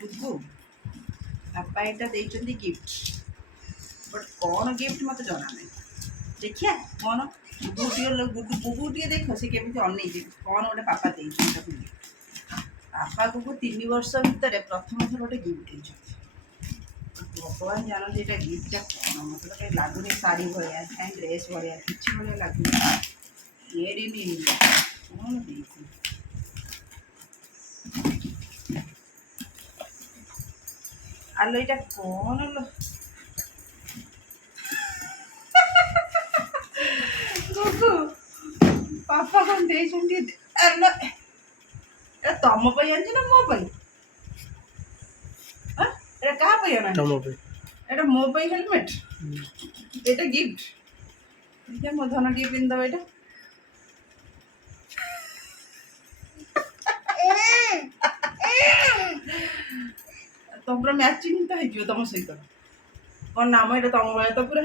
गुगु बापा यहाँ देते गिफ्ट बट कौन गिफ्ट मत जना नहीं देखिए कौन गुगु टे देख सी केमी अनई कौन गोटे पापा देते बापा को 3 वर्ष भितर प्रथम थर गोटे गिफ्ट होती भगवान जानते यहाँ गिफ्टा कौन मत तो कहीं लगुनि शाढ़ी भाया कहीं ड्रेस भाया किसी भाया लगुनि मेड इन इंडिया कौन देती आलो यहाँ कौन लो गुगु पापा कौन दे तुम आनी ना मो क्या क्या मो हेलमेट ये गिफ्ट देखिए मो धन टे पिंधब ये तुम पूरा मैचिंग तो हो तुम सहित कौन नाम ये तुम भाई तो पूरा